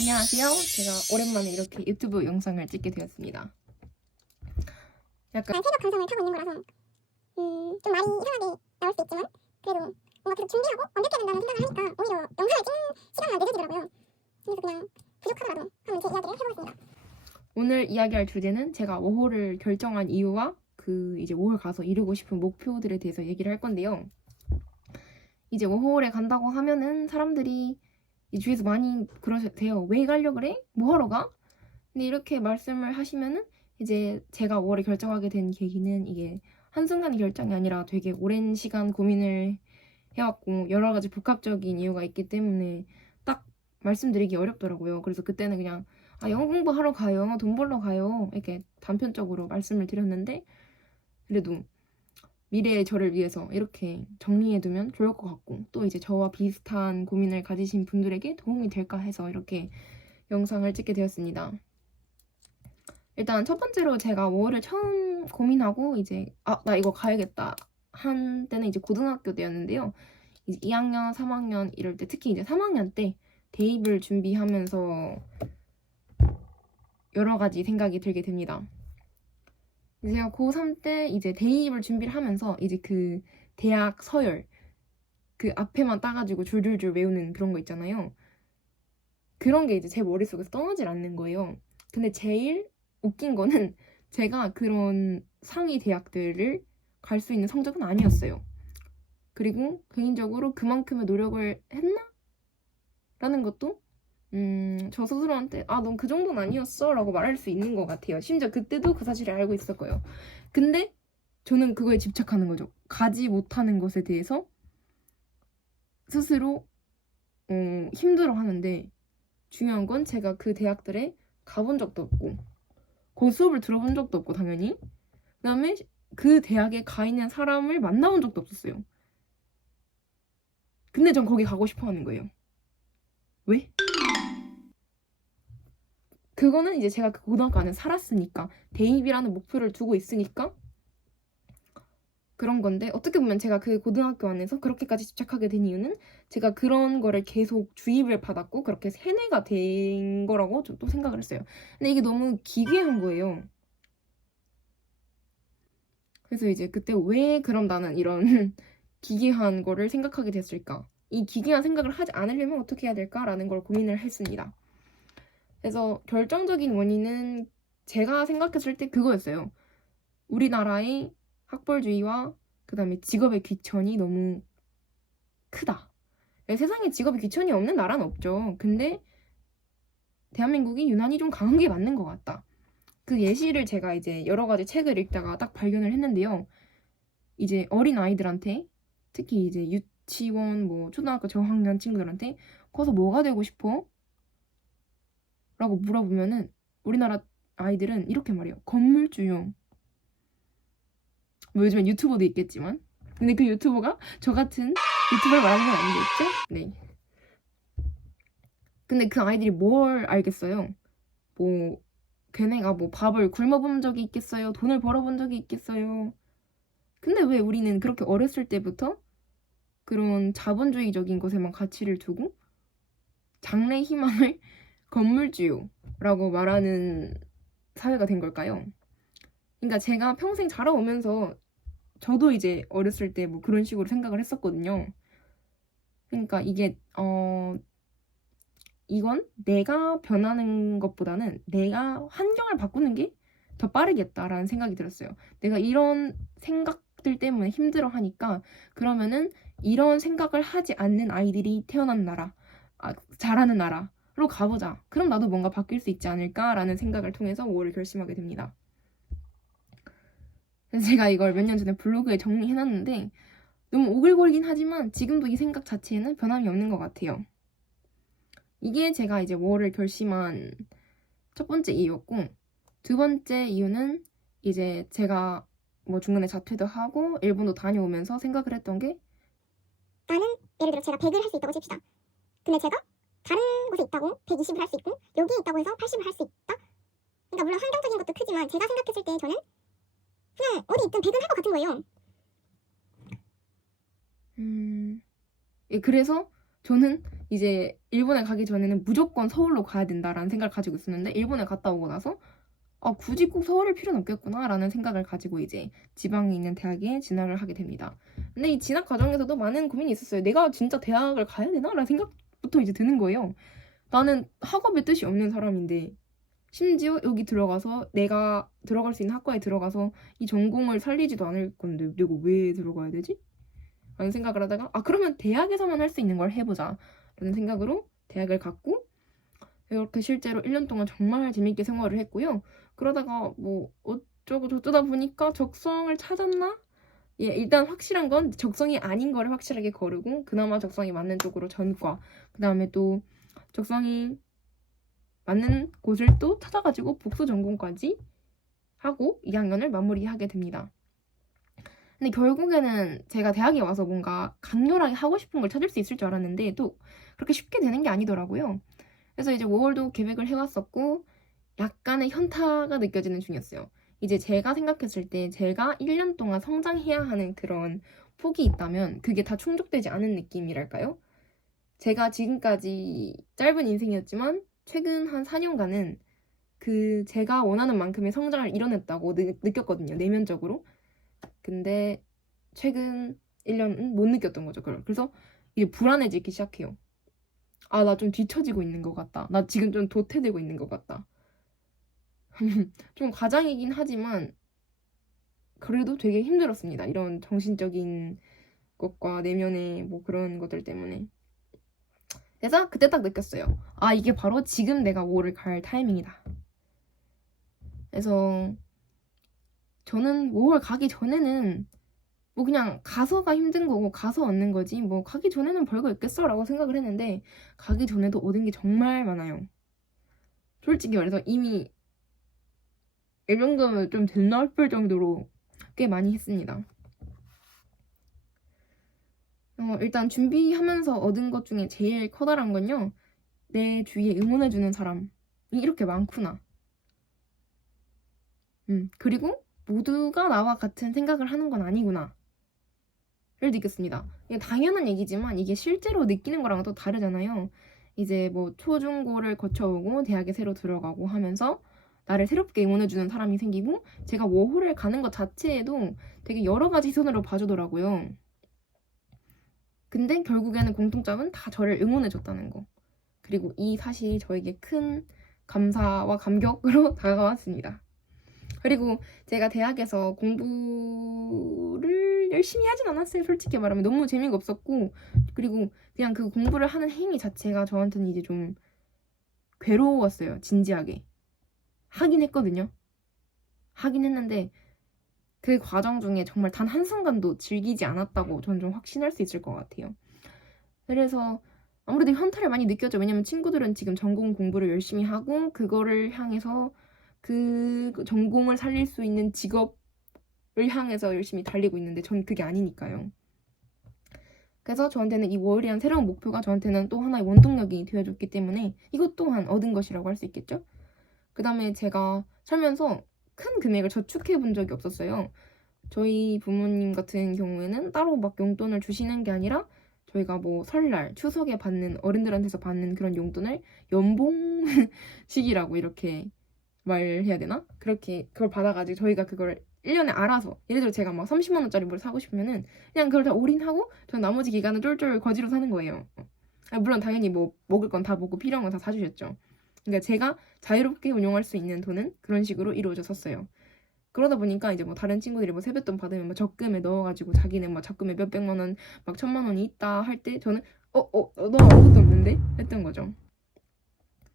안녕하세요. 제가 오랜만에 이렇게 유튜브 영상을 찍게 되었습니다. 약간 새벽 감성을 타고 있는 거라서 좀 말이 이상하게 나올 수 있지만 그래도 뭔가 계속 준비하고 완벽해야 된다는 생각을 하니까 오히려 영상을 찍는 시간만 늦어지더라고요. 그래서 그냥 부족하더라도 한번 제 이야기를 해보겠습니다. 오늘 이야기할 주제는 제가 5호를 결정한 이유와 이제 5월 가서 이루고 싶은 목표들에 대해서 얘기를 할 건데요. 이제 5월에 간다고 하면은 사람들이 이 주위에서 많이 그러세요. 왜 가려고 그래? 뭐 하러 가? 근데 이렇게 말씀을 하시면은 이제 제가 5월에 결정하게 된 계기는 이게 한순간의 결정이 아니라 되게 오랜 시간 고민을 해왔고 여러 가지 복합적인 이유가 있기 때문에 딱 말씀드리기 어렵더라고요. 그래서 그때는 그냥 영어 공부하러 가요, 돈 벌러 가요 이렇게 단편적으로 말씀을 드렸는데 그래도 미래의 저를 위해서 이렇게 정리해두면 좋을 것 같고 또 이제 저와 비슷한 고민을 가지신 분들에게 도움이 될까 해서 이렇게 영상을 찍게 되었습니다. 일단 첫 번째로 제가 5월을 처음 고민하고 이제 나 이거 가야겠다 한 때는 이제 고등학교 때였는데요. 이제 2학년, 3학년 이럴 때 특히 이제 3학년 때 대입을 준비하면서 여러 가지 생각이 들게 됩니다. 제가 고3 때 이제 대입을 준비를 하면서 이제 그 대학 서열 그 앞에만 따가지고 줄줄줄 외우는 그런 거 있잖아요. 그런 게 이제 제 머릿속에서 떠나질 않는 거예요. 근데 제일 웃긴 거는 제가 그런 상위 대학들을 갈 수 있는 성적은 아니었어요. 그리고 개인적으로 그만큼의 노력을 했나? 라는 것도 저 스스로한테 넌 그 정도는 아니었어 라고 말할 수 있는 것 같아요. 심지어 그때도 그 사실을 알고 있었고요. 근데 저는 그거에 집착하는 거죠. 가지 못하는 것에 대해서 스스로 힘들어하는데 중요한 건 제가 그 대학들에 가본 적도 없고 그 수업을 들어본 적도 없고 당연히 그다음에 그 대학에 가 있는 사람을 만나본 적도 없었어요. 근데 전 거기 가고 싶어 하는 거예요. 왜? 그거는 이제 제가 그 고등학교 안에 살았으니까 대입이라는 목표를 두고 있으니까 그런 건데 어떻게 보면 제가 그 고등학교 안에서 그렇게까지 집착하게 된 이유는 제가 그런 거를 계속 주입을 받았고 그렇게 세뇌가 된 거라고 좀 또 생각을 했어요. 근데 이게 너무 기괴한 거예요. 그래서 이제 그때 왜 그럼 나는 이런 기괴한 거를 생각하게 됐을까? 이 기괴한 생각을 하지 않으려면 어떻게 해야 될까라는 걸 고민을 했습니다. 그래서 결정적인 원인은 제가 생각했을 때 그거였어요. 우리나라의 학벌주의와 그다음에 직업의 귀천이 너무 크다. 세상에 직업의 귀천이 없는 나라는 없죠. 근데 대한민국이 유난히 좀 강한 게 맞는 것 같다. 그 예시를 제가 이제 여러 가지 책을 읽다가 딱 발견을 했는데요. 이제 어린 아이들한테 특히 이제 유치원, 초등학교 저학년 친구들한테 커서 뭐가 되고 싶어? 라고 물어보면은 우리나라 아이들은 이렇게 말해요. 건물주요. 요즘엔 유튜버도 있겠지만 근데 그 유튜버가 저 같은 유튜버를 말하는 건 아니겠죠? 네. 근데 그 아이들이 뭘 알겠어요? 걔네가 밥을 굶어본 적이 있겠어요? 돈을 벌어본 적이 있겠어요? 근데 왜 우리는 그렇게 어렸을 때부터 그런 자본주의적인 것에만 가치를 두고 장래 희망을 건물주요라고 말하는 사회가 된 걸까요? 그러니까 제가 평생 자라오면서 저도 이제 어렸을 때 그런 식으로 생각을 했었거든요. 그러니까 이건 내가 변하는 것보다는 내가 환경을 바꾸는 게 더 빠르겠다라는 생각이 들었어요. 내가 이런 생각들 때문에 힘들어하니까 그러면은 이런 생각을 하지 않는 아이들이 태어난 나라, 자라는 나라로 가보자. 그럼 나도 뭔가 바뀔 수 있지 않을까라는 생각을 통해서 5월을 결심하게 됩니다. 그래서 제가 이걸 몇 년 전에 블로그에 정리해놨는데 너무 오글거리긴 하지만 지금도 이 생각 자체에는 변함이 없는 것 같아요. 이게 제가 이제 5월을 결심한 첫 번째 이유였고 두 번째 이유는 이제 제가 중간에 자퇴도 하고 일본도 다녀오면서 생각을 했던 게 나는 예를 들어 제가 100을 할 수 있다고 칩시다. 근데 제가 다른 곳에 있다고 120을 할 수 있고 여기에 있다고 해서 80을 할 수 있다? 그러니까 물론 환경적인 것도 크지만 제가 생각했을 때 저는 그냥 어디 있든 100은 할 것 같은 거예요. 그래서 저는 이제 일본에 가기 전에는 무조건 서울로 가야 된다라는 생각을 가지고 있었는데 일본에 갔다 오고 나서 굳이 꼭 서울일 필요는 없겠구나라는 생각을 가지고 이제 지방에 있는 대학에 진학을 하게 됩니다. 근데 이 진학 과정에서도 많은 고민이 있었어요. 내가 진짜 대학을 가야 되나라는 생각부터 이제 드는 거예요. 나는 학업의 뜻이 없는 사람인데 심지어 여기 들어가서 내가 들어갈 수 있는 학과에 들어가서 이 전공을 살리지도 않을 건데 내가 왜 들어가야 되지? 라는 생각을 하다가 그러면 대학에서만 할 수 있는 걸 해보자 라는 생각으로 대학을 갔고 이렇게 실제로 1년 동안 정말 재밌게 생활을 했고요. 그러다가 뭐 어쩌고 저쩌다 보니까 적성을 찾았나? 예, 일단 확실한 건 적성이 아닌 거를 확실하게 거르고 그나마 적성이 맞는 쪽으로 전과 그 다음에 또 적성이 맞는 곳을 또 찾아가지고 복수 전공까지 하고 2학년을 마무리하게 됩니다. 근데 결국에는 제가 대학에 와서 뭔가 강렬하게 하고 싶은 걸 찾을 수 있을 줄 알았는데 또 그렇게 쉽게 되는 게 아니더라고요. 그래서 이제 5월도 계획을 해왔었고 약간의 현타가 느껴지는 중이었어요. 이제 제가 생각했을 때 제가 1년 동안 성장해야 하는 그런 폭이 있다면 그게 다 충족되지 않은 느낌이랄까요? 제가 지금까지 짧은 인생이었지만 최근 한 4년간은 그 제가 원하는 만큼의 성장을 이뤄냈다고 느꼈거든요. 내면적으로. 근데 최근 1년은 못 느꼈던 거죠. 그래서 이제 불안해지기 시작해요. 나 좀 뒤처지고 있는 것 같다. 나 지금 좀 도태되고 있는 것 같다. 좀 과장이긴 하지만 그래도 되게 힘들었습니다. 이런 정신적인 것과 내면의 뭐 그런 것들 때문에. 그래서 그때 딱 느꼈어요. 이게 바로 지금 내가 5를 갈 타이밍이다. 그래서 저는 5월 가기 전에는 뭐 그냥 가서가 힘든 거고 가서 얻는 거지 뭐 가기 전에는 별거 있겠어 라고 생각을 했는데 가기 전에도 얻은 게 정말 많아요. 솔직히 말해서 이미 이 정도면 좀 됐나 싶을 정도로 꽤 많이 했습니다. 일단 준비하면서 얻은 것 중에 제일 커다란 건요. 내 주위에 응원해주는 사람이 이렇게 많구나. 그리고 모두가 나와 같은 생각을 하는 건 아니구나. 를 느꼈습니다. 이게 당연한 얘기지만 이게 실제로 느끼는 거랑은 또 다르잖아요. 이제 뭐 초중고를 거쳐오고 대학에 새로 들어가고 하면서 나를 새롭게 응원해주는 사람이 생기고 제가 워홀을 가는 것 자체에도 되게 여러 가지 시선으로 봐주더라고요. 근데 결국에는 공통점은 다 저를 응원해줬다는 거. 그리고 이 사실이 저에게 큰 감사와 감격으로 다가왔습니다. 그리고 제가 대학에서 공부를 열심히 하진 않았어요. 솔직히 말하면 너무 재미가 없었고 그리고 그냥 그 공부를 하는 행위 자체가 저한테는 이제 좀 괴로웠어요. 진지하게. 하긴 했거든요. 하긴 했는데 그 과정 중에 정말 단 한순간도 즐기지 않았다고 저는 좀 확신할 수 있을 것 같아요. 그래서 아무래도 현타를 많이 느꼈죠. 왜냐면 친구들은 지금 전공 공부를 열심히 하고 그거를 향해서 그 전공을 살릴 수 있는 직업을 향해서 열심히 달리고 있는데 전 그게 아니니까요. 그래서 저한테는 이 월이란 새로운 목표가 저한테는 또 하나의 원동력이 되어줬기 때문에 이것 또한 얻은 것이라고 할 수 있겠죠. 그 다음에 제가 살면서 큰 금액을 저축해 본 적이 없었어요. 저희 부모님 같은 경우에는 따로 막 용돈을 주시는 게 아니라 저희가 뭐 설날, 추석에 받는 어른들한테서 받는 그런 용돈을 연봉식이라고 이렇게 말해야 되나? 그렇게 그걸 받아가지고 저희가 그걸 1년에 알아서 예를 들어 제가 막 30만 원짜리 뭘 사고 싶으면은 그냥 그걸 다 올인하고 저는 나머지 기간은 쫄쫄 거지로 사는 거예요. 물론 당연히 뭐 먹을 건 다 먹고 필요한 건 다 사주셨죠. 그러니까 제가 자유롭게 운용할 수 있는 돈은 그런 식으로 이루어졌었어요. 그러다 보니까 이제 뭐 다른 친구들이 뭐 세뱃돈 받으면 뭐 적금에 넣어가지고 자기는 막 적금에 몇백만 원, 막 1,000만 원이 있다 할 때 저는 너 아무것도 없는데? 했던 거죠.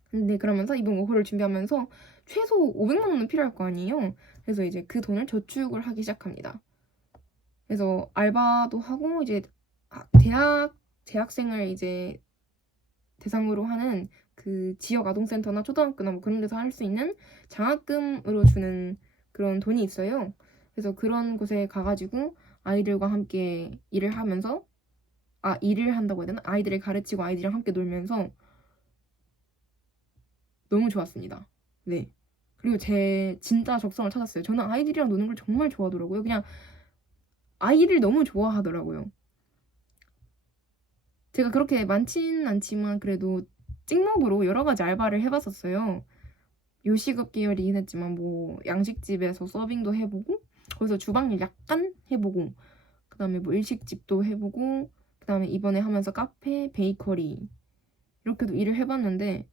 근데 그러면서 이번 워홀을 준비하면서 최소 500만 원은 필요할 거 아니에요. 그래서 이제 그 돈을 저축을 하기 시작합니다. 그래서 알바도 하고 이제 재학생을 이제 대상으로 하는 그 지역 아동센터나 초등학교나 뭐 그런 데서 할 수 있는 장학금으로 주는 그런 돈이 있어요. 그래서 그런 곳에 가가지고 아이들과 함께 일을 하면서 일을 한다고 해야 되나? 아이들을 가르치고 아이들이랑 함께 놀면서 너무 좋았습니다. 네. 그리고 제 진짜 적성을 찾았어요. 저는 아이들이랑 노는 걸 정말 좋아하더라고요. 그냥 아이를 너무 좋아하더라고요. 제가 그렇게 많지는 않지만 그래도 찍먹으로 여러 가지 알바를 해봤었어요. 요식업 계열이긴 했지만 뭐 양식집에서 서빙도 해보고 거기서 주방일 약간 해보고 그다음에 뭐 일식집도 해보고 그다음에 이번에 하면서 카페, 베이커리 이렇게도 일을 해봤는데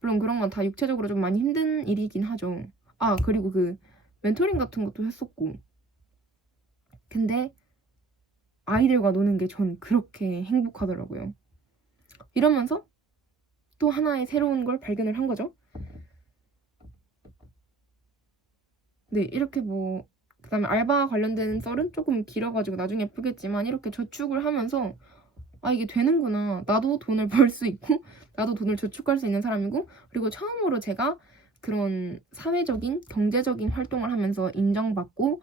물론 그런 건 다 육체적으로 좀 많이 힘든 일이긴 하죠. 아, 그리고 그 멘토링 같은 것도 했었고. 근데 아이들과 노는 게 전 그렇게 행복하더라고요. 이러면서 또 하나의 새로운 걸 발견을 한 거죠. 네, 이렇게 뭐 그다음에 알바 관련된 썰은 조금 길어가지고 나중에 풀겠지만 이렇게 저축을 하면서 아, 이게 되는구나. 나도 돈을 벌 수 있고 나도 돈을 저축할 수 있는 사람이고 그리고 처음으로 제가 그런 사회적인 경제적인 활동을 하면서 인정받고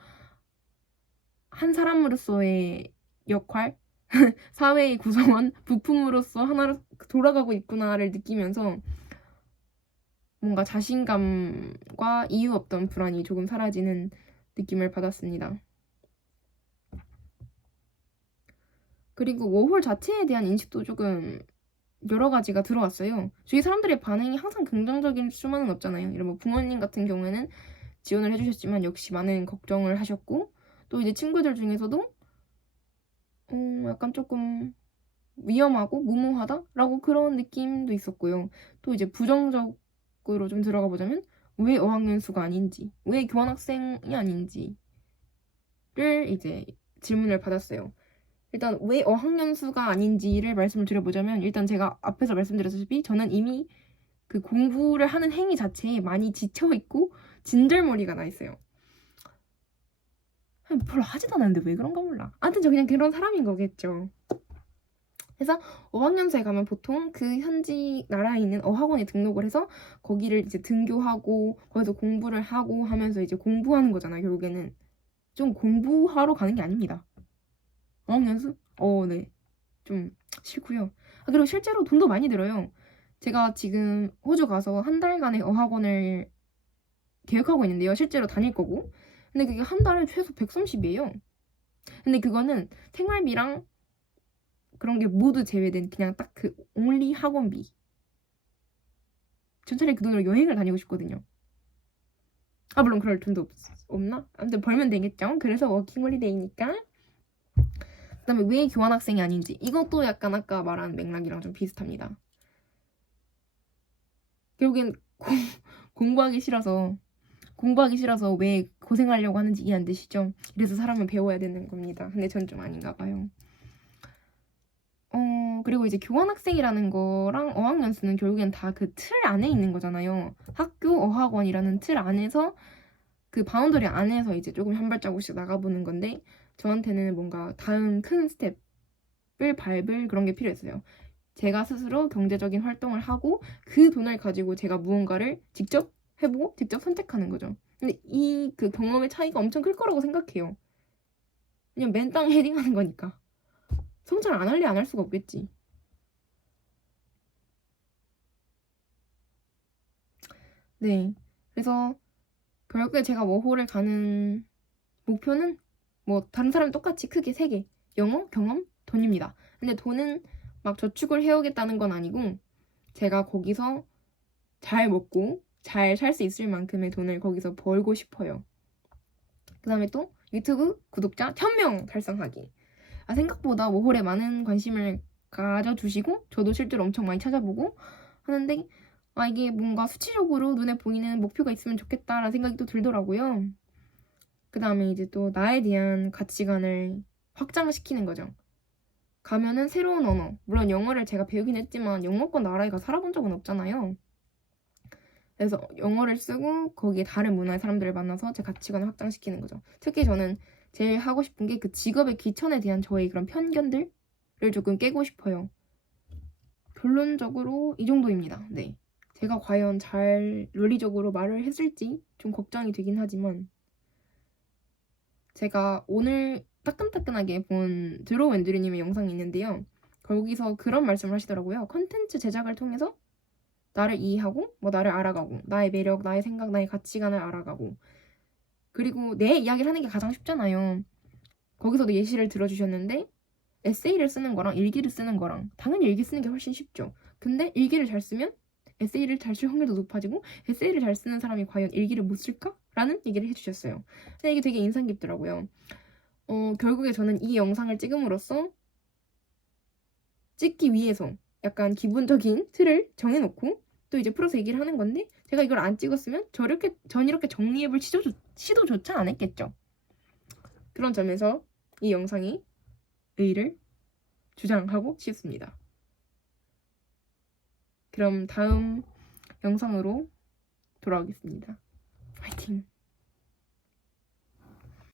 한 사람으로서의 역할, 사회의 구성원, 부품으로서 하나로 돌아가고 있구나를 느끼면서 뭔가 자신감과 이유 없던 불안이 조금 사라지는 느낌을 받았습니다. 그리고 워홀 자체에 대한 인식도 조금 여러 가지가 들어왔어요. 주위 사람들의 반응이 항상 긍정적일 수만은 없잖아요. 이런 뭐 부모님 같은 경우에는 지원을 해주셨지만 역시 많은 걱정을 하셨고 또 이제 친구들 중에서도 약간 조금 위험하고 무모하다라고 그런 느낌도 있었고요. 또 이제 부정적으로 좀 들어가 보자면 왜 어학연수가 아닌지, 왜 교환학생이 아닌지를 이제 질문을 받았어요. 일단 왜 어학연수가 아닌지를 말씀을 드려보자면 일단 제가 앞에서 말씀드렸다시피 저는 이미 그 공부를 하는 행위 자체에 많이 지쳐있고 진절머리가 나 있어요. 별로 하지도 않았는데 왜 그런가 몰라. 아무튼 저 그냥 그런 사람인 거겠죠. 그래서 어학연수에 가면 보통 그 현지 나라에 있는 어학원에 등록을 해서 거기를 이제 등교하고 거기서 공부를 하고 하면서 이제 공부하는 거잖아요. 결국에는 좀 공부하러 가는 게 아닙니다. 어학연수? 네. 좀 싫고요. 아, 그리고 실제로 돈도 많이 들어요. 제가 지금 호주 가서 한 달간의 어학원을 계획하고 있는데요. 실제로 다닐 거고. 근데 그게 한 달에 최소 130이에요. 근데 그거는 생활비랑 그런 게 모두 제외된 그냥 딱 그 only 학원비. 전 차라리 그 돈으로 여행을 다니고 싶거든요. 아, 물론 그럴 돈도 없나? 아무튼 벌면 되겠죠. 그래서 워킹홀리데이니까. 그다음에 왜 교환학생이 아닌지. 이것도 약간 아까 말한 맥락이랑 좀 비슷합니다. 결국엔 공부하기 싫어서 왜 고생하려고 하는지 이해 안 되시죠? 그래서 사람은 배워야 되는 겁니다. 근데 전 좀 아닌가 봐요. 그리고 이제 교환학생이라는 거랑 어학연수는 결국엔 다 그 틀 안에 있는 거잖아요. 학교 어학원이라는 틀 안에서 그 바운더리 안에서 이제 조금 한 발자국씩 나가보는 건데 저한테는 뭔가 다음 큰 스텝을 밟을 그런 게 필요했어요. 제가 스스로 경제적인 활동을 하고 그 돈을 가지고 제가 무언가를 직접 해보고 직접 선택하는 거죠. 근데 이 그 경험의 차이가 엄청 클 거라고 생각해요. 그냥 맨 땅에 헤딩하는 거니까. 성찰 안 할래 안 할 수가 없겠지. 네. 그래서 결국에 제가 워홀을 가는 목표는 뭐 다른 사람 똑같이 크게 3개. 영어, 경험, 돈입니다. 근데 돈은 막 저축을 해오겠다는 건 아니고 제가 거기서 잘 먹고 잘 살 수 있을 만큼의 돈을 거기서 벌고 싶어요. 그 다음에 또 유튜브 구독자 1000명 달성하기. 아, 생각보다 워홀에 많은 관심을 가져주시고 저도 실제로 엄청 많이 찾아보고 하는데 아, 이게 뭔가 수치적으로 눈에 보이는 목표가 있으면 좋겠다라는 생각이 또 들더라고요. 그 다음에 이제 또 나에 대한 가치관을 확장시키는 거죠. 가면은 새로운 언어, 물론 영어를 제가 배우긴 했지만 영어권 나라에 가 살아본 적은 없잖아요. 그래서 영어를 쓰고 거기에 다른 문화의 사람들을 만나서 제 가치관을 확장시키는 거죠. 특히 저는 제일 하고 싶은 게 그 직업의 귀천에 대한 저의 그런 편견들을 조금 깨고 싶어요. 결론적으로 이 정도입니다. 네. 제가 과연 잘 논리적으로 말을 했을지 좀 걱정이 되긴 하지만 제가 오늘 따끈따끈하게 본 드로우 앤드류님의 영상이 있는데요. 거기서 그런 말씀을 하시더라고요. 컨텐츠 제작을 통해서 나를 이해하고 뭐 나를 알아가고 나의 매력, 나의 생각, 나의 가치관을 알아가고 그리고 내 이야기를 하는 게 가장 쉽잖아요. 거기서도 예시를 들어주셨는데 에세이를 쓰는 거랑 일기를 쓰는 거랑 당연히 일기 쓰는 게 훨씬 쉽죠. 근데 일기를 잘 쓰면 에세이를 잘 쓸 확률도 높아지고 에세이를 잘 쓰는 사람이 과연 일기를 못 쓸까? 라는 얘기를 해주셨어요. 근데 이게 되게 인상 깊더라고요. 결국에 저는 이 영상을 찍음으로써 찍기 위해서 약간 기본적인 틀을 정해놓고 또 이제 풀어서 얘기를 하는 건데 제가 이걸 안 찍었으면 전 이렇게 정리해볼 시도조차 안 했겠죠. 그런 점에서 이 영상이 의의를 주장하고 싶습니다. 그럼 다음 영상으로 돌아오겠습니다. 화이팅!